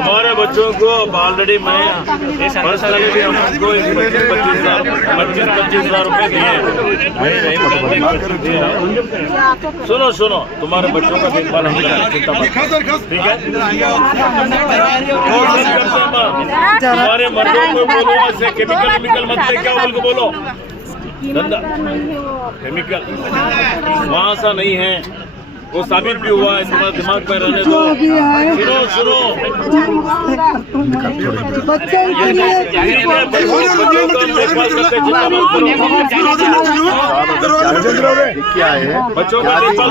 हमारे बच्चों को ऑलरेडी मैं पर्सनली भी हमको 25,000 रुपए दिए। सुनो तुम्हारे बच्चों का देखभाल हम चिंता मत, ठीक है? हमारे मर्दों को बोलो ऐसे केमिकल मत से क्या बोल को बोलो धंधा केमिकल वहाँ सा नहीं है, वो साबित भी हुआ है। तुम्हारे दिमाग में रहने दो। सुनो बच्चों के लिए क्या है, बच्चों का देखभाल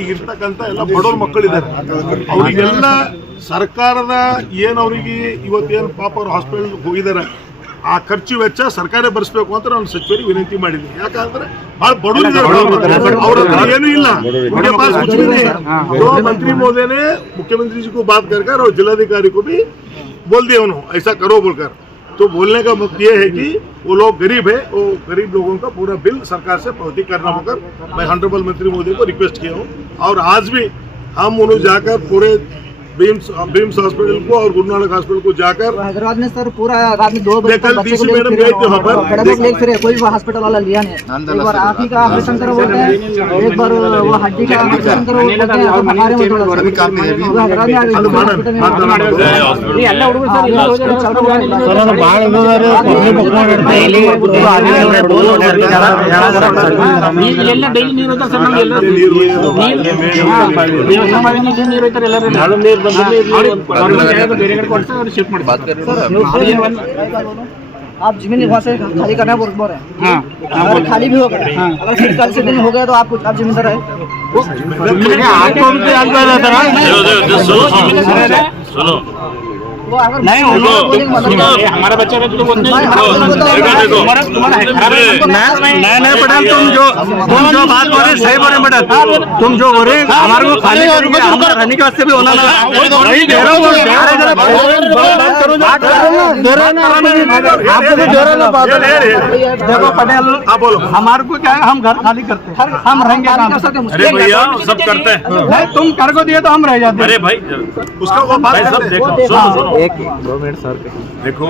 ಈಗಿರ್ತಕ್ಕಂಥ ಎಲ್ಲ ಬಡವ್ರ ಮಕ್ಕಳಿದ್ದಾರೆ, ಅವರಿಗೆಲ್ಲ ಸರ್ಕಾರದ ಏನು ಅವರಿಗೆ ಇವತ್ತೇನು ಪಾಪ ಅವ್ರು ಹಾಸ್ಪಿಟಲ್ ಹೋಗಿದ್ದಾರೆ ಆ ಖರ್ಚು ವೆಚ್ಚ ಸರ್ಕಾರ ಭರಿಸಬೇಕು ಅಂತ ನಾನು ಸಚಿವರಿಗೆ ವಿನಂತಿ ಮಾಡಿದ್ದೀನಿ। ಯಾಕಂದ್ರೆ ಬಹಳ ಬಡವರಿದ್ದಾರೆ, ಅವ್ರ ಹತ್ರ ಏನೂ ಇಲ್ಲ। मंत्री महोदय ने मुख्यमंत्री जी को बात कर और जिलाधिकारी को भी बोल दिया उन्होंने ऐसा करो बोलकर। तो बोलने का मतलब ये है कि वो लोग गरीब है, वो गरीब लोगों का पूरा बिल सरकार से पावती करना होकर मैं ऑनरेबल मंत्री महोदय को रिक्वेस्ट किया हूँ। और आज भी हम उन्होंने जाकर पूरे बीम्स हॉस्पिटल को और गुरु नानक हॉस्पिटल को जाकर हैदराबाद में सर पूरा रात में 2 बजे तक बच्चे को मैडम गए थे वहाँ पर, कोई भी हॉस्पिटल वाला लिया नहीं। एक बार आँखी का ऑपरेशन करो बोलते हैं, एक बार वो हड्डी का ऑपरेशन करो बोलते हैं, आप जमीन वहाँ से खाली करना बोल रहे हैं। अगर खाली भी हो गया, अगर फिर कल से दिन हो गया तो आप जिम्मेदार है। सुनो नहीं हमारा बच्चा पढ़ान तुम जो बात बोले सही बोले मैडम, तुम जो बोले हमारे को खाली रहने के वास्ते भी होना ना देखो पटेल, हमारे को क्या है, हम घर खाली करते हैं, हम रहेंगे। अरे भैया सब करते हैं, नहीं तुम कर को दिए तो हम रह जाते हैं। अरे भाई उसका वो बात सब देखो, सुनो 2 मिनट सर देखो,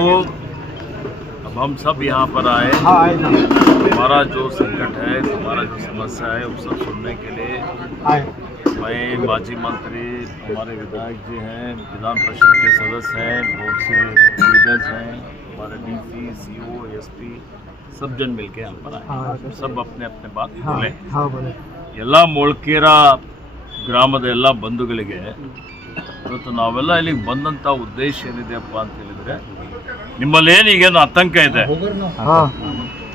अब हम सब यहाँ पर आए, हमारा जो संकट है, हमारा जो समस्या है वो सब सुनने के लिए मैं माजी मंत्री, हमारे विधायक जी हैं, विधान परिषद के सदस्य हैं, बहुत से लीडर्स हैं, हमारे डीसी, सीओ, एसपी सब जन मिलके यहाँ पर आए, सब अपने अपने बात बोले। ಎಲ್ಲ ಮೊಳ್ಕೇರ ಗ್ರಾಮದ ಎಲ್ಲ ಬಂಧುಗಳಿಗೆ ಇವತ್ತು ನಾವೆಲ್ಲ ಇಲ್ಲಿಗೆ ಬಂದಂಥ ಉದ್ದೇಶ ಏನಿದೆಯಪ್ಪ ಅಂತ ಹೇಳಿದ್ರೆ, ನಿಮ್ಮಲ್ಲಿ ಏನೀಗೇನು ಆತಂಕ ಇದೆ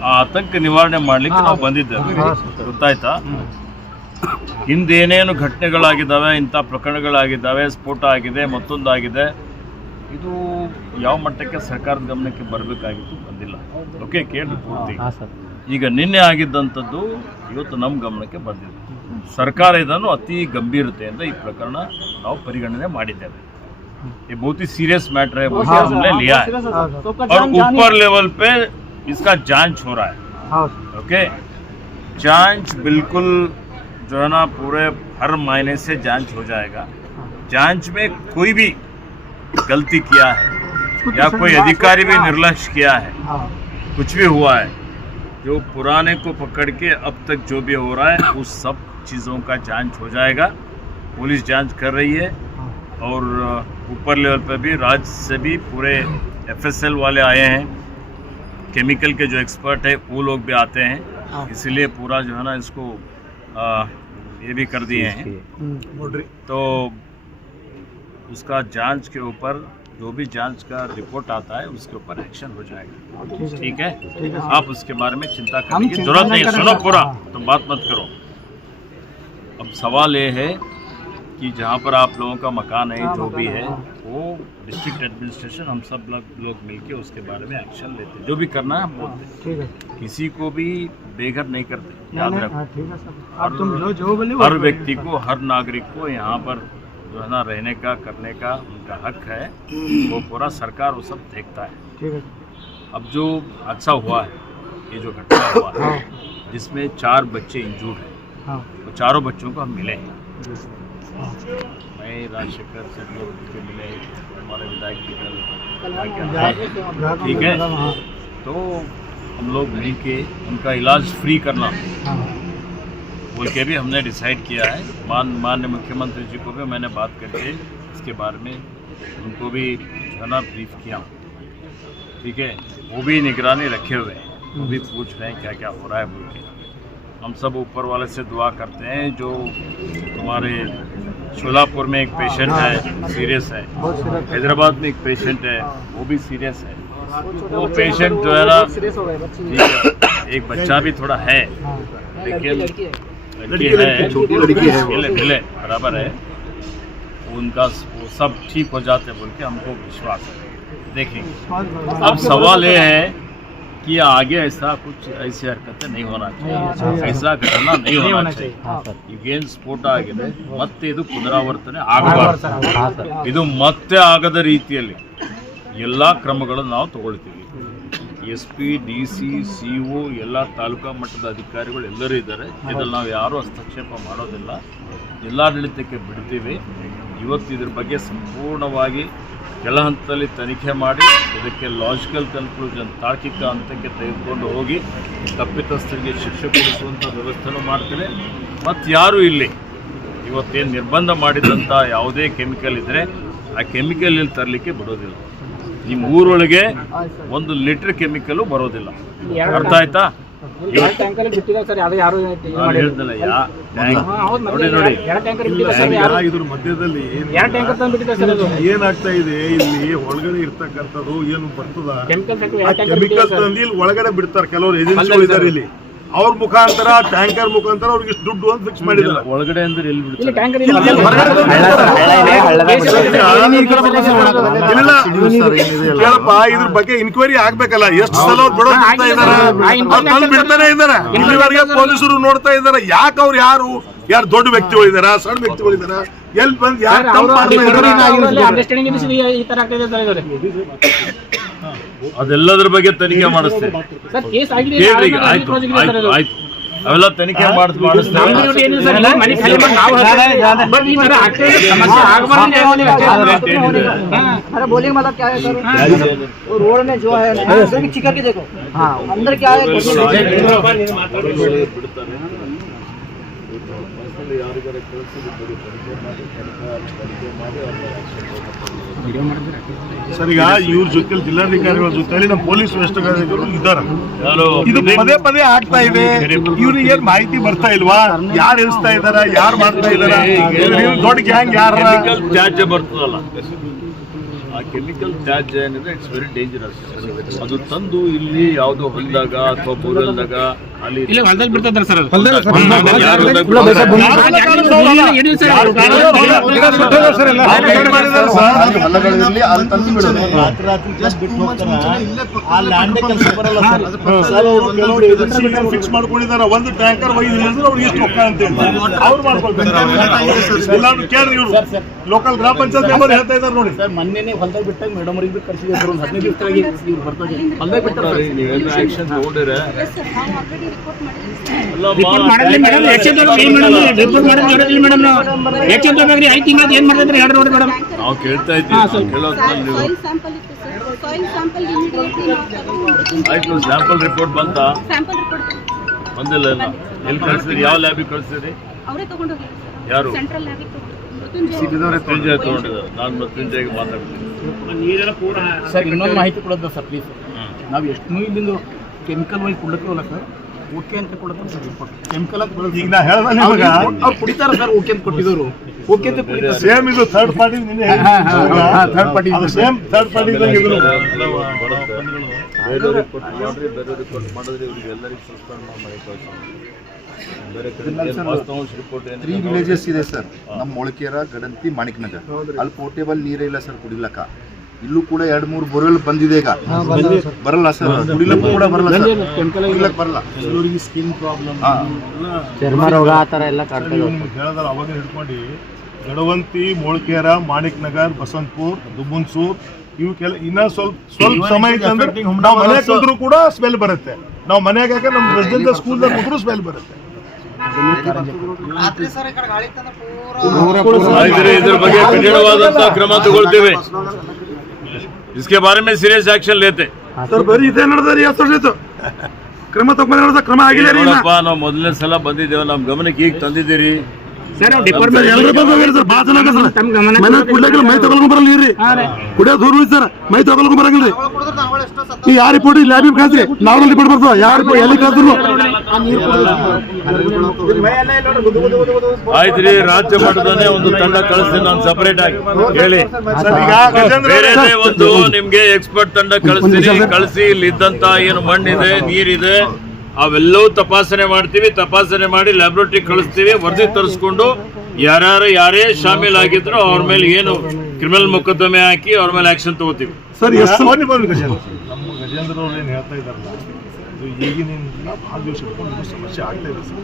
ಆ ಆತಂಕ ನಿವಾರಣೆ ಮಾಡಲಿಕ್ಕೆ ನಾವು ಬಂದಿದ್ದೇವೆ, ಗೊತ್ತಾಯ್ತಾ? ಹಿಂದೇನೇನು ಘಟನೆಗಳಾಗಿದ್ದಾವೆ, ಇಂಥ ಪ್ರಕರಣಗಳಾಗಿದ್ದಾವೆ, ಸ್ಫೋಟ ಆಗಿದೆ, ಮತ್ತೊಂದಾಗಿದೆ, ಇದು ಯಾವ ಮಟ್ಟಕ್ಕೆ ಸರ್ಕಾರದ ಗಮನಕ್ಕೆ ಬರಬೇಕಾಗಿತ್ತು ಬಂದಿಲ್ಲ। ಓಕೆ, ಕೇಳಿ ಪೂರ್ತಿ। ಈಗ ನಿನ್ನೆ ಆಗಿದ್ದಂಥದ್ದು ಇವತ್ತು ನಮ್ಮ ಗಮನಕ್ಕೆ ಬಂದಿದೆ। ಸರ್ಕಾರ ಇದನ್ನು ಅತಿ ಗಂಭೀರತೆಯಿಂದ ಈ ಪ್ರಕರಣ ನಾವು ಪರಿಗಣನೆ ಮಾಡಿದ್ದೇವೆ। ये बहुत ही सीरियस मैटर है, हमने लिया है और ऊपर लेवल पे इसका जांच हो रहा है। ओके, जांच बिल्कुल जो है ना पूरे हर महीने से जांच हो जाएगा। जांच में कोई भी गलती किया है या कोई अधिकारी भी निर्लक्ष्य किया है, कुछ भी हुआ है, जो पुराने को पकड़ के अब तक जो भी हो रहा है उस सब चीज़ों का जांच हो जाएगा। पुलिस जांच कर रही है और ऊपर लेवल पर भी राज्य से भी पूरे एफएसएल वाले आए हैं, केमिकल के जो एक्सपर्ट है वो लोग भी आते हैं, इसलिए पूरा जो है ना इसको ये भी कर दिए हैं। तो उसका जांच के ऊपर जो भी जांच का रिपोर्ट आता है उसके ऊपर एक्शन हो जाएगा। ठीक है, आप उसके बारे में चिंता करने की जरूरत नहीं। सुनो पूरा, तुम बात मत करो। अब सवाल ये है कि जहाँ पर आप लोगों का मकान है जो भी है वो डिस्ट्रिक्ट एडमिनिस्ट्रेशन हम सब लोग मिलके उसके बारे में एक्शन लेते हैं, जो भी करना है हम बोलते हैं, ठीक है किसी को भी बेघर नहीं करते। याद रखो, ठीक है सर अब तुम जो बोले हर व्यक्ति को, हर नागरिक को यहाँ पर जो है ना रहने का, करने का उनका हक है, वो पूरा सरकार वो सब देखता है। ठीक है अब जो हादसा हुआ है, ये जो घटना हुआ है जिसमें 4 बच्चे इंजूर्ड हैं, हाँ वो चारों बच्चों को हम मिले हैं। मैं राजशेखर से लोग के मिले, हमारे विधायक जी कल ठीक है, तो हम लोग मिल के उनका इलाज फ्री करना बोल के भी हमने डिसाइड किया है। माननीय मुख्यमंत्री जी को भी मैंने बात करके इसके बारे में उनको भी जो है ना ब्रीफ किया, ठीक है। वो भी निगरानी रखे हुए हैं, वो भी पूछ रहे हैं क्या क्या हो रहा है बोल के। हम सब ऊपर वाले से दुआ करते हैं। जो तुम्हारे शोलापुर में एक पेशेंट है सीरियस है, हैदराबाद में एक पेशेंट है वो भी सीरियस है, वो पेशेंट जो है ना ठीक है, एक बच्चा भी थोड़ा है लेकिन लड़की है, छोटी लड़की है, मिले बराबर है, उनका वो सब ठीक हो जाते बोल के हमको विश्वास है। देखेंगे अब सवाल ये है कि आगे ऐसा कुछ ऐसी हरकतें नहीं होना चाहिए, ऐसा घटना नहीं होना चाहिए। ಈಗೇನು ಸ್ಫೋಟ ಆಗಿದೆ ಮತ್ತೆ ಇದು ಪುನರಾವರ್ತನೆ ಆಗಬಾರದು, ಇದು ಮತ್ತೆ ಆಗದ ರೀತಿಯಲ್ಲಿ ಎಲ್ಲ ಕ್ರಮಗಳನ್ನು ನಾವು ತಗೊಳ್ತೀವಿ। SP, DC, CO ಎಲ್ಲ ತಾಲೂಕಾ ಮಟ್ಟದ ಅಧಿಕಾರಿಗಳು ಎಲ್ಲರೂ ಇದ್ದಾರೆ, ಇದರಲ್ಲಿ ನಾವು ಯಾರೂ ಹಸ್ತಕ್ಷೇಪ ಮಾಡೋದಿಲ್ಲ, ಜಿಲ್ಲಾಡಳಿತಕ್ಕೆ ಬಿಡ್ತೀವಿ। ಇವತ್ತು ಇದ್ರ ಬಗ್ಗೆ ಸಂಪೂರ್ಣವಾಗಿ ಕೆಳ ಹಂತದಲ್ಲಿ ತನಿಖೆ ಮಾಡಿ ಇದಕ್ಕೆ ಲಾಜಿಕಲ್ ಕನ್ಕ್ಲೂಷನ್, ತಾರ್ಕಿಕ ಹಂತಕ್ಕೆ ತೆಗೆದುಕೊಂಡು ಹೋಗಿ ತಪ್ಪಿತಸ್ಥರಿಗೆ ಶಿಕ್ಷೆ ಕೊಡಿಸುವಂಥ ವ್ಯವಸ್ಥೆನೂ ಮಾಡ್ತೇವೆ। ಮತ್ತು ಯಾರು ಇಲ್ಲಿ ಇವತ್ತೇನು ನಿರ್ಬಂಧ ಮಾಡಿದಂಥ ಯಾವುದೇ ಕೆಮಿಕಲ್ ಇದ್ದರೆ ಆ ಕೆಮಿಕಲ್ ಇಲ್ಲಿ ತರಲಿಕ್ಕೆ ಬಿಡೋದಿಲ್ಲ। ನಿಮ್ಮ ಊರೊಳಗೆ 1 ಲೀಟರ್ ಕೆಮಿಕಲು ಬರೋದಿಲ್ಲ, ಅರ್ಥ ಆಯ್ತಾ? ಇದ್ರ ಮಧ್ಯದಲ್ಲಿ ಏನಾಗ್ತಾ ಇದೆ, ಇಲ್ಲಿ ಒಳಗಡೆ ಇರ್ತಕ್ಕಂಥದ್ದು ಏನು ಬರ್ತದ ಕೆಮಿಕಲ್ ತಂದು ಇಲ್ಲಿ ಒಳಗಡೆ ಬಿಡ್ತಾರೆ ಕೆಲವರು ಏಜೆನ್ಸಿಗಳು ಇದ್ದಾರೆ ಇಲ್ಲಿ, ಅವ್ರ ಮುಖಾಂತರ ಟ್ಯಾಂಕರ್ ಮುಖಾಂತರ ಅವ್ರಿಗೆ ಇಷ್ಟು ದುಡ್ಡು ಅಂತ ಫಿಕ್ಸ್ ಮಾಡಿದ್ದಾರೆ। ಒಳಗಡೆ ಅಂದ್ರೆ ಎಲ್ಲಿ ಬಿಡ್ತಾರೆ? ಕೇಳಪ್ಪ, ಇದ್ರ ಬಗ್ಗೆ ಇನ್ಕ್ವೈರಿ ಆಗ್ಬೇಕಲ್ಲ, ಎಷ್ಟು ಸಲ ಅವ್ರು ಬಿಡೋದು ಬಿಡ್ತಾನೆ ಇದಾರೆ, ಇಲ್ಲಿವರೆಗೆ ಪೊಲೀಸರು ನೋಡ್ತಾ ಇದಾರೆ। ಯಾಕೆ ಅವ್ರು ಯಾರು ದೊಡ್ಡ ವ್ಯಕ್ತಿಗಳಿದಾರ, ಸಣ್ಣ ವ್ಯಕ್ತಿಗಳಿದಾರ, ಎಲ್ಲಿ ಬಂದು ಯಾರು ಅದೆಲ್ಲದ್ರ ಬಗ್ಗೆ ತನಿಖೆ ಮಾಡಿಸ್ತೇವೆ। ಆಯ್ತು ಆಯ್ತು, ಅವೆಲ್ಲ ತನಿಖೆ ಮಾಡಿಸ್ತೇವೆ। अरे बोलिए मतलब क्या है सर, वो रोड में जो है चिकर के देखो, हाँ अंदर क्या है ಸರ್, ಈಗ ಇವ್ರ ಜೊತೆ ಜಿಲ್ಲಾಧಿಕಾರಿಗಳ ಜೊತೆಲಿ ನಮ್ಮ ಪೊಲೀಸ್ ವರಿಷ್ಠಾಧಿಕಾರಿಗಳು ಇದ್ದಾರೆ, ಇದು ಪದೇ ಆಗ್ತಾ ಇದೆ। ಇವ್ರಿಗೆ ಏನ್ ಮಾಹಿತಿ ಬರ್ತಾ ಇಲ್ವಾ? ಯಾರು ಇಳಿಸ್ತಾ ಇದಾರ, ಯಾರು ಮಾಡ್ತಾ ಇದಾರ, ದೊಡ್ಡ ಗ್ಯಾಂಗ್ ಯಾರ ತ್ಯಾಜ್ಯ ಬರ್ತದಲ್ಲ, ಆ ಕೆಮಿಕಲ್ ತ್ಯಾಜ್ಯ ಏನಿದೆ ಇಟ್ಸ್ ವೆರಿ ಡೇಂಜರಸ್। ಅದು ತಂದು ಇಲ್ಲಿ ಯಾವುದೋ ಹೊಲದಾಗ ಅಥವಾ ಬೋರ್ವೆಲ್ದಾಗ ಅಲ್ಲಿ ಹೊಲದಲ್ಲಿ ಬಿಡ್ತಾರೆ ಸರ್, ಫಿಕ್ಸ್ ಮಾಡ್ಕೊಂಡಿದ್ದಾರೆ। ಒಂದು ಟ್ಯಾಂಕರ್ ಒಯ್ದು ಅವ್ರಿಗೆ ಎಷ್ಟು ರೊಕ್ಕ ಅಂತ ಹೇಳಿ ಅವ್ರು ಮಾಡ್ಕೊಳ್ತಾರೆ। ಎಲ್ಲಾನು ಕೇಳ್ರಿ, ಇವ್ರು ಲೋಕಲ್ ಗ್ರಾಮ ಪಂಚಾಯತ್ ಮೆಂಬರ್ ಹೇಳ್ತಾ ಇದ್ದಾರೆ ನೋಡಿ ಸರ್, ಮೊನ್ನೆ ಹೊಲದಾಗ ಬಿಟ್ಟಾಗ ಮೇಡಮ್ ಅವ್ರಿಗೆ ಬಿ ಕರ್ಸಿದ್ರು, ಒಂದು 15 ದಿವಸವಾಗಿ ಇವ್ರು ಬರ್ತಾರೆ ಹೊಲದಾಗ ಬಿಟ್ಟಾರೆ। ನೀವೇನು ಆಕ್ಷನ್ ತಗೊಂಡಿರ? ರಿಪೋರ್ಟ್ ಮಾಡಿದ್ರಿ ಮೇಡಮ್, ಆಕ್ಷನ್ ತಗೋಬೇಕು ಮೇಡಮ್, ರಿಪೋರ್ಟ್ ಮಾಡಿದ್ರಿ ಮೇಡಮ್, ನಾವು ಆಕ್ಷನ್ ತಗೋಬೇಕ್ರಿ। 5 ತಿಂಗಳು ಏನ್ ಮಾಡ್ತಿದ್ರಿ ಹೇಳ್ರಿ ನೋಡಿ ಮೇಡಮ್, ನಾವು ಕೇಳ್ತಾ ಇದ್ದೀವಿ, ಕೇಳೋದ್ರಲ್ಲಿ ನೀವು ಆಯ್ತು ಸ್ಯಾಂಪಲ್ ರಿಪೋರ್ಟ್ ಬಂತಾ? ಬಂದಿಲ್ಲ, ಇಲ್ಲ ಎಲ್ಲಿ ಕಳಿಸಿದ್ರಿ? ಯಾವ ಲ್ಯಾಬಿಗೆ ಕಳಿಸಿದ್ರಿ? ಯಾರು? ಮೃತ್ಯುಂಜಯ ತಗೊಂಡಿದ್ದಾರೆ, ನಾನು ಮೃತ್ಯುಂಜಯಗೆ ಮಾತಾಡ್ತೀನಿ ಸರ್। ಇನ್ನೊಂದು ಮಾಹಿತಿ ಕೊಡೋದ ಸರ್ ಪ್ಲೀಸ್, ನಾವು ಎಷ್ಟು ಇಲ್ಲಿಂದ ಕೆಮಿಕಲ್ ವೈಸ್ ಕೊಡ್ಲಕ್ಕಲ್ಲ ಸರ್, ಓಕೆ ಅಂತ ಕೊಡ್ತಾರೆ ಸರ್ ರಿಪೋರ್ಟ್, ಕೆಮಿಕಲ್ ಅಂತ ಕೊಡೋದು ಈಗ ನಾ ಹೇಳ್ದ ನಿಮಗ ಅವ್ರು ಕುಡಿತಾರ ಸರ್, ಓಕೆ ಅಂತ ಕೊಟ್ಟಿದ್ರು, ಓಕೆ ಅಂತ ಕುಡಿತಾರೆ ಸೇಮ್ ಇದು third party third party same third party ಬೇರೆ ರಿಪೋರ್ಟ್ ಮಾಡಿದ್ರೆ ಇವ್ರಿಗೆ ಎಲ್ಲರಿಗೂ ಸಸ್ಪೆಂಡ್ ಮಾಡಿ ಕಳಿಸ್ತಾರೆ। ವಾಸ್ತವಾಂಶ ರಿಪೋರ್ಟ್ ಏನು? 3 ವಿಲೇಜಸ್ ಇದೆ ಸರ್. ನಮ್ಮ ಮೊಳಕೆರ, ಗಡಂತಿ, ಮಾಣಿಕ್ ನಗರ್. ಅಲ್ಲಿ ಪೋರ್ಟೇಬಲ್ ನೀರೇ ಇಲ್ಲ ಸರ್ ಕುಡಿಲಕ್ಕ. ಇಲ್ಲೂ ಕೂಡ 2-3 ಬೋರ್ವೆಲ್ ಬಂದಿದೆ ಈಗ. ಬರಲ್ಲ ಸರ್, ಕುಡಿಲಕ್ಕೂ ಕೂಡ ಬರಲ್ಲ ಸರ್, ಕುಡಿಲಕ್ಕೆ ಬರಲ್ಲ. ಕೆಲವರಿಗೆ ಸ್ಕಿನ್ ಪ್ರಾಬ್ಲಮ್, ಚರ್ಮ ರೋಗ ಆ ಥರ ಎಲ್ಲ ಕಾಡ್ತದೆ. ಹೇಳೋದಲ್ಲ ಅವಾಗ ಹಿಡ್ಕೊಂಡು ಗಡವಂತಿ, ಮೊಳಕೆರ, ಮಾಣಿಕ್ ನಗರ್, ಬಸಂತಪುರ್, ದುಬ್ಬನ್ಸೂರ್ ಇವಕ್ಕೆಲ್ಲ ಇನ್ನ ಸ್ವಲ್ಪ ಸಮಯ ಇತ್ತಂದ್ರೆ ನಾವು ಮನೆ ಕುಂದ್ರು ಕೂಡ ಸ್ಮೆಲ್ ಬರುತ್ತೆ. ನಾವು ಮನೆಯಾಗ ಯಾಕೆ ನಮ್ಮ ರೆಸಿಡೆನ್ಸಿಯಲ್ ಸ್ಕೂಲ್ದಾಗ ಕುಂದ್ರು ಸ್ಮೆಲ್ ಬರುತ್ತೆ. ಇದ್ರ ಬಗ್ಗೆ ಕಠಿಣವಾದಂತಹ ಕ್ರಮ ತಗೊಳ್ತೇವೆ. इसके बारे में सीरियस एक्शन लेते. ಸರ್ ಬರೀ ಇದೇ ನಡೆದ್ರಿ 2 ವರ್ಷ ಆಯ್ತು. ಕ್ರಮ ತಗೊಂಡ್ರೆ ಕ್ರಮ ಆಗಿಲ್ಲ ರೀ. ನೋಡಪ್ಪ, ನಾವು ಮೊದಲನೇ ಸಲ ಬಂದಿದ್ದೇವೆ, ನಮ್ಮ ಗಮನಕ್ಕೆ ಈಗ ತಂದಿದ್ದೀರಿ. ಸರ್ ಡಿಪಾರ್ಟ್ಮೆಂಟ್ ಮನೆ ಕುಡ್ಲಾಗಿಲ್ಲ, ಮೈ ತಗೊಳ್ಕೊಂಡ್ ಬರಲ್ಲ ನೀರ್ರಿ. ಕುಡಿಯೋ ದೂರ ಸರ್, ಮೈ ತಗೊಳ್ಕೊಂಡ್ ಬರಂಗಿಲ್ರಿ. ಈ ಯಾರ ರಿಪೋರ್ಟ್ ಲ್ಯಾಬ್ ಕಳ್ಸಿ, ನಾವು ರಿಪೋರ್ಟ್ ಬರ್ತದ, ಯಾರು ಎಲ್ಲಿ ಕಳ್ಸಿದ್ರು. ಆಯ್ತ್ರಿ, ರಾಜ್ಯ ಮಟ್ಟದಲ್ಲೇ ಒಂದು ತಂಡ ಕಳಿಸ್ತೀನಿ ನಾನು ಸಪರೇಟ್ ಆಗಿ ಹೇಳಿ. ಬೇರೆದೇ ಒಂದು ನಿಮ್ಗೆ ಎಕ್ಸ್ಪರ್ಟ್ ತಂಡ ಕಳಿಸ್ತೀನಿ. ಕಳಿಸಿ ಇಲ್ಲಿ ಇದ್ದಂತ ಏನು ಮಣ್ಣಿದೆ, ನೀರಿದೆ, ಅವೆಲ್ಲವೂ ತಪಾಸಣೆ ಮಾಡ್ತೀವಿ. ತಪಾಸಣೆ ಮಾಡಿ ಲ್ಯಾಬ್ರೋಟರಿ ಕಳಿಸ್ತೀವಿ. ವರದಿ ತರಿಸ್ಕೊಂಡು ಯಾರೇ ಶಾಮೀಲ್ ಆಗಿದ್ರು ಅವ್ರ ಮೇಲೆ ಏನು ಕ್ರಿಮಿನಲ್ ಮೊಕದ್ದಮೆ ಹಾಕಿ ಅವ್ರ ಮೇಲೆ ಆಕ್ಷನ್ ತಗೋತೀವಿ. ಸರ್ ಎಷ್ಟು ನಮ್ಮ ಗಜೇಂದ್ರ ಅವ್ರು ಏನು ಹೇಳ್ತಾ ಇದ್ದಾರಲ್ಲ, ಈಗಿನ ಭಾಳ ದಿವಸ ಸಮಸ್ಯೆ ಆಗ್ತಾ ಇದೆ ಸರ್.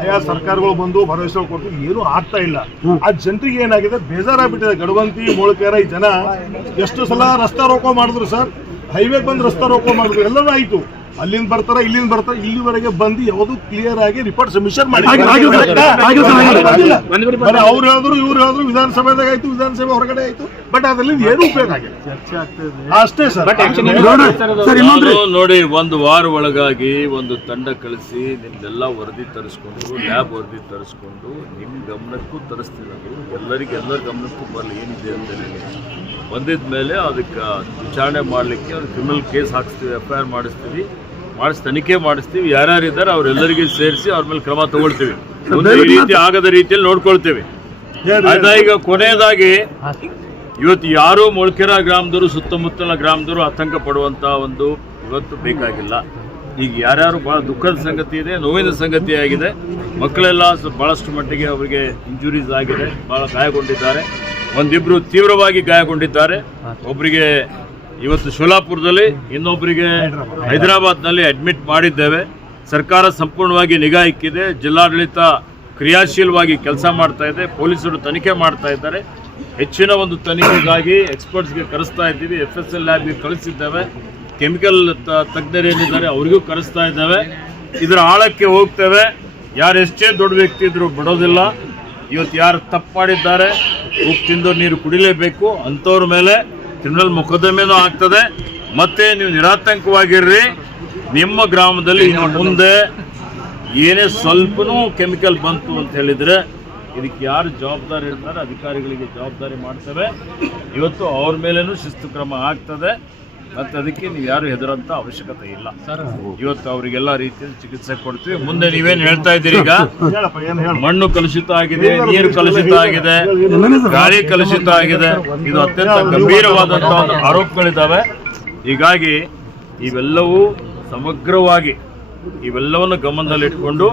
ಆಯಾ ಸರ್ಕಾರಗಳು ಬಂದು ಭರವಸೆ ಕೊಟ್ಟು ಏನೂ ಆಗ್ತಾ ಇಲ್ಲ. ಆ ಜನರಿಗೆ ಏನಾಗಿದೆ, ಬೇಜಾರಾಗ್ಬಿಟ್ಟಿದೆ. ಗಡವಂತಿ, ಮೊಳಕೆರ ಈ ಜನ ಎಷ್ಟು ಸಲ ರಸ್ತಾ ರೋಕೋ ಮಾಡಿದ್ರು ಸರ್. ಹೈವೇಗೆ ಬಂದು ರಸ್ತಾ ರೋಕೋ ಮಾಡಿದ್ರು, ಎಲ್ಲನೂ ಆಯ್ತು. ಅಲ್ಲಿಂದ ಬರ್ತಾರ, ಇಲ್ಲಿಂದ ಬರ್ತಾರ, ಇಲ್ಲಿವರೆಗೆ ಬಂದು ಯಾವುದು ಕ್ಲಿಯರ್ ಆಗಿ ರಿಪೋರ್ಟ್ ಸಬ್ಮಿಷನ್ ಮಾಡಿ ಅವ್ರು ಹೇಳಿದ್ರು, ಇವ್ರು ಹೇಳಿದ್ರು, ವಿಧಾನಸಭೆದಾಗ ಆಯ್ತು, ವಿಧಾನಸಭೆ ಹೊರಗಡೆ ಆಯ್ತು, ಬಟ್ ಅದ್ರಲ್ಲಿ ಏನು ಉಪಯೋಗ ಆಗಿಲ್ಲ. ಚರ್ಚೆ ಆಗ್ತದೆ ಅಷ್ಟೇ ಸರ್. ನೋಡಿ, 1 ವಾರ ಒಳಗಾಗಿ ಒಂದು ತಂಡ ಕಳಿಸಿ ನಿಮ್ದೆಲ್ಲ ವರದಿ ತರಿಸ್ಕೊಂಡು, ಲ್ಯಾಬ್ ವರದಿ ತರಿಸ್ಕೊಂಡು ನಿಮ್ಮ ಗಮನಕ್ಕೂ ತರಿಸ್ತಿರೋದು. ಎಲ್ಲರ ಗಮನಕ್ಕೂ ಬರಲಿ ಏನಿದೆ ಅಂತ ಹೇಳಿ ಬಂದಿದ ಮೇಲೆ ಅದಕ್ಕೆ ವಿಚಾರಣೆ ಮಾಡಲಿಕ್ಕೆ ಅವ್ರು ಕ್ರಿಮಿನಲ್ ಕೇಸ್ ಹಾಕಿಸ್ತೀವಿ, FIR ಮಾಡಿಸ್ತೀವಿ, ತನಿಖೆ ಮಾಡಿಸ್ತೀವಿ. ಯಾರ್ಯಾರಿದ್ದಾರೆ ಅವರೆಲ್ಲರಿಗೂ ಸೇರಿಸಿ ಅವ್ರ ಮೇಲೆ ಕ್ರಮ ತಗೊಳ್ತೀವಿ. ಮುಂದೆ ಈ ರೀತಿ ಆಗದ ರೀತಿಯಲ್ಲಿ ನೋಡ್ಕೊಳ್ತೇವೆ. ಆಯ್ತಾ? ಈಗ ಕೊನೆಯದಾಗಿ ಇವತ್ತು ಯಾರು ಮೊಳಕೆರ ಗ್ರಾಮದವರು, ಸುತ್ತಮುತ್ತಲ ಗ್ರಾಮದವರು ಆತಂಕ ಪಡುವಂತ ಒಂದು ಇವತ್ತು ಬೇಕಾಗಿಲ್ಲ. ಈಗ ಯಾರ್ಯಾರು ಬಹಳ ದುಃಖದ ಸಂಗತಿ ಇದೆ, ನೋವಿನ ಸಂಗತಿ ಆಗಿದೆ. ಮಕ್ಕಳೆಲ್ಲ ಬಹಳಷ್ಟು ಮಟ್ಟಿಗೆ ಅವರಿಗೆ ಇಂಜುರೀಸ್ ಆಗಿದೆ, ಬಹಳ ಗಾಯಗೊಂಡಿದ್ದಾರೆ. ಒಂದಿಬ್ರು ತೀವ್ರವಾಗಿ ಗಾಯಗೊಂಡಿದ್ದಾರೆ. ಒಬ್ಬರಿಗೆ ಇವತ್ತು ಶೋಲಾಪುರದಲ್ಲಿ, ಇನ್ನೊಬ್ಬರಿಗೆ ಹೈದರಾಬಾದ್ನಲ್ಲಿ ಅಡ್ಮಿಟ್ ಮಾಡಿದ್ದೇವೆ. ಸರ್ಕಾರ ಸಂಪೂರ್ಣವಾಗಿ ನಿಗಾ ಇಕ್ಕಿದೆ. ಜಿಲ್ಲಾಡಳಿತ ಕ್ರಿಯಾಶೀಲವಾಗಿ ಕೆಲಸ ಮಾಡ್ತಾ ಇದೆ. ಪೊಲೀಸರು ತನಿಖೆ ಮಾಡ್ತಾ ಇದ್ದಾರೆ. ಹೆಚ್ಚಿನ ಒಂದು ತನಿಖೆಗಾಗಿ ಎಕ್ಸ್ಪರ್ಟ್ಸ್ಗೆ ಕರೆಸ್ತಾ ಇದ್ದೀವಿ. FSL ಲ್ಯಾಬ್ಗೆ ಕಳಿಸಿದ್ದೇವೆ. ಕೆಮಿಕಲ್ ತಜ್ಞರೇನಿದ್ದಾರೆ ಅವರಿಗೂ ಕರೆಸ್ತಾ ಇದ್ದೇವೆ. ಇದರ ಆಳಕ್ಕೆ ಹೋಗ್ತೇವೆ. ಯಾರು ಎಷ್ಟೇ ದೊಡ್ಡ ವ್ಯಕ್ತಿ ಇದ್ರು ಬಿಡೋದಿಲ್ಲ. ಇವತ್ತು ಯಾರು ತಪ್ಪು ಮಾಡಿದ್ದಾರೆ, ಉಪ್ಪು ತಿಂದು ನೀರು ಕುಡಿಲೇಬೇಕು, ಅಂಥವ್ರ ಮೇಲೆ ಕ್ರಿಮಿನಲ್ ಮೊಕದ್ದಮೆನೂ ಆಗ್ತದೆ. ಮತ್ತೆ ನೀವು ನಿರಾತಂಕವಾಗಿರ್ರಿ. ನಿಮ್ಮ ಗ್ರಾಮದಲ್ಲಿ ಇನ್ನು ಮುಂದೆ ಏನೇ ಸ್ವಲ್ಪನೂ ಕೆಮಿಕಲ್ ಬಂತು ಅಂತ ಹೇಳಿದರೆ ಇದಕ್ಕೆ ಯಾರು ಜವಾಬ್ದಾರಿ ಇರ್ತಾರೆ, ಅಧಿಕಾರಿಗಳಿಗೆ ಜವಾಬ್ದಾರಿ ಮಾಡ್ತೇವೆ. ಇವತ್ತು ಅವ್ರ ಮೇಲೇನೂ ಶಿಸ್ತು ಕ್ರಮ ಆಗ್ತದೆ. ಮತ್ತು ಅದಕ್ಕೆ ನೀವು ಯಾರು ಹೆದರಂತ ಅವಶ್ಯಕತೆ ಇಲ್ಲ. ಇವತ್ತು ಅವರಿಗೆಲ್ಲ ರೀತಿಯಲ್ಲಿ ಚಿಕಿತ್ಸೆ ಕೊಡ್ತೀವಿ. ಮುಂದೆ ನೀವೇನು ಹೇಳ್ತಾ ಇದ್ದೀರಿ, ಈಗ ಮಣ್ಣು ಕಲುಷಿತ ಆಗಿದೆ, ನೀರು ಕಲುಷಿತ ಆಗಿದೆ, ಗಾಳಿ ಕಲುಷಿತ ಆಗಿದೆ, ಇದು ಅತ್ಯಂತ ಗಂಭೀರವಾದಂಥ ಒಂದು ಆರೋಪಗಳಿದ್ದಾವೆ. ಹೀಗಾಗಿ ಇವೆಲ್ಲವೂ ಸಮಗ್ರವಾಗಿ ಇವೆಲ್ಲವನ್ನು ಗಮನದಲ್ಲಿಟ್ಕೊಂಡು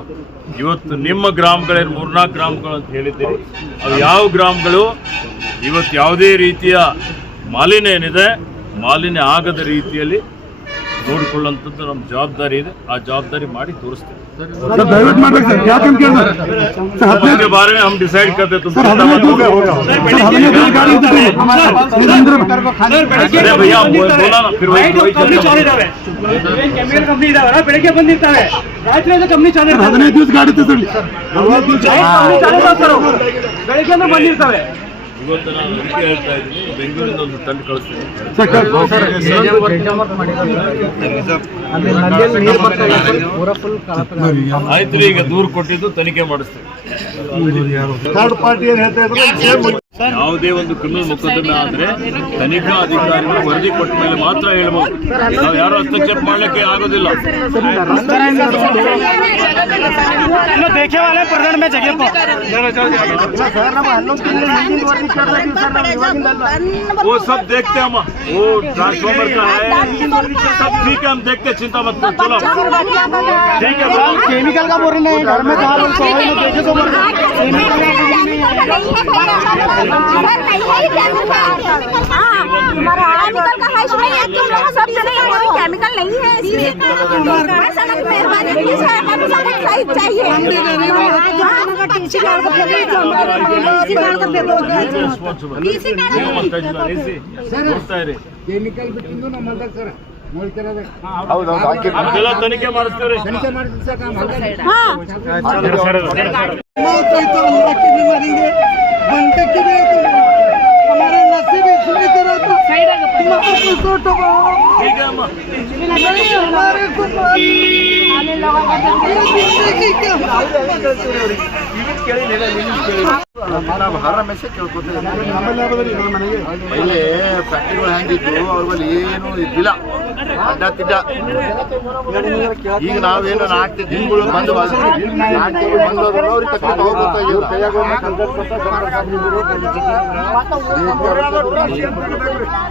ಇವತ್ತು ನಿಮ್ಮ ಗ್ರಾಮಗಳೇನು 3-4 ಗ್ರಾಮಗಳು ಅಂತ ಹೇಳಿದ್ದೀರಿ, ಅವು ಯಾವ ಗ್ರಾಮಗಳು ಇವತ್ತು ಯಾವುದೇ ರೀತಿಯ ಮಾಲಿನ್ಯ ಏನಿದೆ, ಮಾಲಿನ್ಯ ಆಗದ ರೀತಿಯಲ್ಲಿ ನೋಡಿಕೊಳ್ಳುವಂಥದ್ದು ನಮ್ಮ ಜವಾಬ್ದಾರಿ ಇದೆ. ಆ ಜವಾಬ್ದಾರಿ ಮಾಡಿ ತೋರಿಸ್ತೇವೆ. उसके बारे में हम डिसाइड करते तुम भैया बोला ना फिर ಬೆಳಗ್ಗೆ ಬಂದಿರ್ತಾರೆ, ರಾತ್ರಿ ಕಂಪ್ನಿ ಚಾಲನೆ 15 ದಿವಸ ಗಾಡಿ ಬೆಳಗ್ಗೆ ಬಂದಿರ್ತವೆ. ಇವತ್ತು ನಾನು ಅದಕ್ಕೆ ಹೇಳ್ತಾ ಇದ್ದೀನಿ, ಬೆಂಗಳೂರಿಂದ ಒಂದು ತಂಡ ಕಳಿಸ್ತೀನಿ. ಆಯ್ತು, ಈಗ ದೂರು ಕೊಟ್ಟಿದ್ದು ತನಿಖೆ ಮಾಡಿಸ್ತೀವಿ. ಥರ್ಡ್ ಪಾರ್ಟಿ ಏನು ಹೇಳ್ತಾ ಇದ್ರು, ಯಾವುದೇ ಒಂದು ಕ್ರಿಮಿನಲ್ ಮೊಕದ್ದಮೆ ಆದರೆ ತನಿಖಾ ಅಧಿಕಾರಿಗಳು ವರದಿ ಕೊಟ್ಟ ಮೇಲೆ ಮಾತ್ರ ಹೇಳ್ಬೋದು. ನಾವು ಯಾರು ಹಸ್ತಕ್ಷೇಪ ಮಾಡಲಿಕ್ಕೆ ಆಗೋದಿಲ್ಲ. बैठे वाले प्रधान में जगह पर वो सब देखते हम, वो ट्रांसफॉर्मर का है, सब ठीक है, हम देखते, चिंता मत करो, चलो ठीक है। केमिकल का बोल रहे हैं घर में था देखे तो केमिकल नहीं है इसमें, मेहरबानी चाहिए। केमिकल बिಟ್ಟು ನಮ್ಮ ಸರ್ ನೋಡ್ತಿರೋದು ಹೌದು ಅದೆಲ್ಲ ತನಿಖೆ ಮಾಡಿಸ್ತಾರೆ। हमारा नसीब इसी तरह था ठीक है अम्मा, हमारे को ನಾವು ಆರಾಮಸೆ ಕೇಳ್ಕೊತೀವಿ ಪहिले ಫ್ಯಾಕ್ಟ್ರಿಗಳು ಹೆಂಗಿದ್ದು ಅವ್ರ ಬಳಿ ಏನು ಇದ್ದಿಲ್ಲ, ಅಡ್ಡ ತಿಡ್ಡ. ಈಗ ನಾವೇನು 4 ದಿನಗಳು ಬಂದು 4 ತಿಂಗಳು ಬಂದೋದ್ರಲ್ಲ ಅವ್ರಿಗೆ ತಕ್ಕ ಹೋಗ್ಬೇಕಾಗಿಲ್ಲ.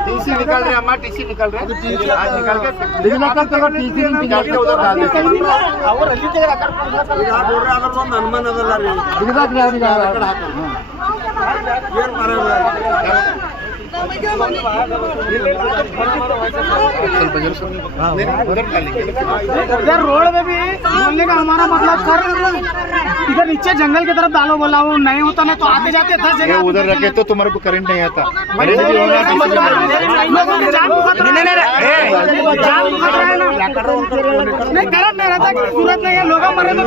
टीसी निकाल रहे अम्मा, टीसी निकाल रहे आज निकाल के निकाल के उधर डाल देते इधर रोड में भी बोलने का हमारा मतलब सर इधर नीचे जंगल की तरफ डालो, बोला वो नहीं होता ना तो आते जाते 10 जगह उधर रखे तो तुम्हारे को करंट नहीं आता। करंट भी होगा नहीं, करंट नहीं रहता, सूरत नहीं है, लोग मरे तो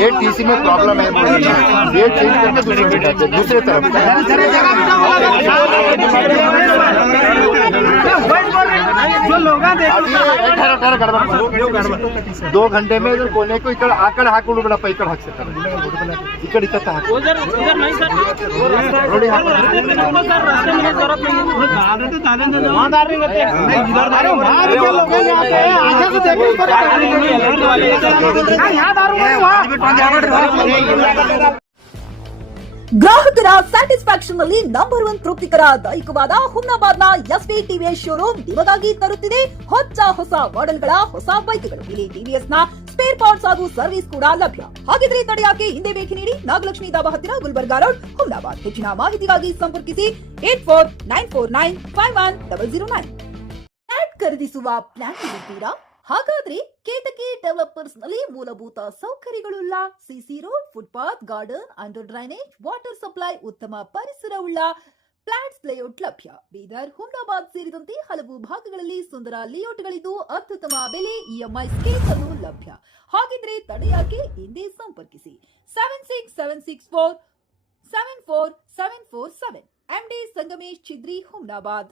ये टीसी में प्रॉब्लम है, ये चेंज करके दूसरे तरफ जो लोग 2 घंटे में इधर कोने को इकड़ आकड़ हाकुಡು ಬಿಡಪ್ಪ, इकड़ ಹಾಕ್ತಾರೆ इकड़ इकड़ हाक ನೋಡಿ ಗ್ರಾಹಕರ ಸ್ಯಾಟಿಸ್ಫ್ಯಾಕ್ಷನ್ ನಲ್ಲಿ ನಂಬರ್ 1 ತೃಪ್ತಿಕರ ದೈಹಿಕವಾದ ಹುಮ್ನಾಬಾದ್ನ ಎಸ್ವಿ ಟಿವಿಎಸ್ ಶೋರೂಮ್ ನಿಮಗಾಗಿ ತರುತ್ತಿದೆ ಹೊಸ ಮಾಡೆಲ್ಗಳ ಹೊಸ ಬೈಕ್ಗಳು. ಇಲ್ಲಿ ಟಿವಿಎಸ್ ನ ಸ್ಪೇರ್ ಪಾರ್ಟ್ಸ್ ಹಾಗೂ ಸರ್ವಿಸ್ ಕೂಡ ಲಭ್ಯ. ಹಾಗಿದ್ರೆ ತಡೆಯಾಕೆ ಹಿಂದೆ ಭೇಟಿ ನೀಡಿ ನಾಗಲಕ್ಷ್ಮಿ ದಾಬಾ ಹತ್ತಿರ ಗುಲ್ಬರ್ಗಾ ರೋಡ್, ಹುಮ್ನಾಬಾದ್. ಹೆಚ್ಚಿನ ಮಾಹಿತಿಗಾಗಿ ಸಂಪರ್ಕಿಸಿ 8494951009. ಫ್ಲಾಟ್ ಖರೀದಿಸುವ ಪ್ಲಾನ್ ಇದ್ದೀರಾ? ಹಾಗಾದ್ರೆ ಕೇತಕಿ ಡೆವಲಪರ್ಸ್ ನಲ್ಲಿ ಮೂಲಭೂತ ಸೌಕರ್ಯಗಳುಳ್ಳ CC road, footpath, garden, under drainage, water supply, ಉತ್ತಮ ಪರಿಸರವುಳ್ಳ ಫ್ಲಾಟ್ಸ್ ಲೇಔಟ್ ಲಭ್ಯ. ಬೀದರ್, ಹುಮ್ನಾಬಾದ್ ಸೇರಿದಂತೆ ಹಲವು ಭಾಗಗಳಲ್ಲಿ ಸುಂದರ ಲೇಔಟ್ಗಳಿದ್ದು ಅತ್ಯುತ್ತಮ ಬೆಲೆ, ಇಎಂಐ ಸ್ಕೀಮ್ಸ್ ಅನ್ನು ಲಭ್ಯ. ಹಾಗಿದ್ರೆ ತಡೆಯಾಕೆ ಹಿಂದೆ ಸಂಪರ್ಕಿಸಿ 7676474747. MD ಸಂಗಮೇಶ್ ಚಿದ್ರಿ, ಹುಮ್ನಾಬಾದ್.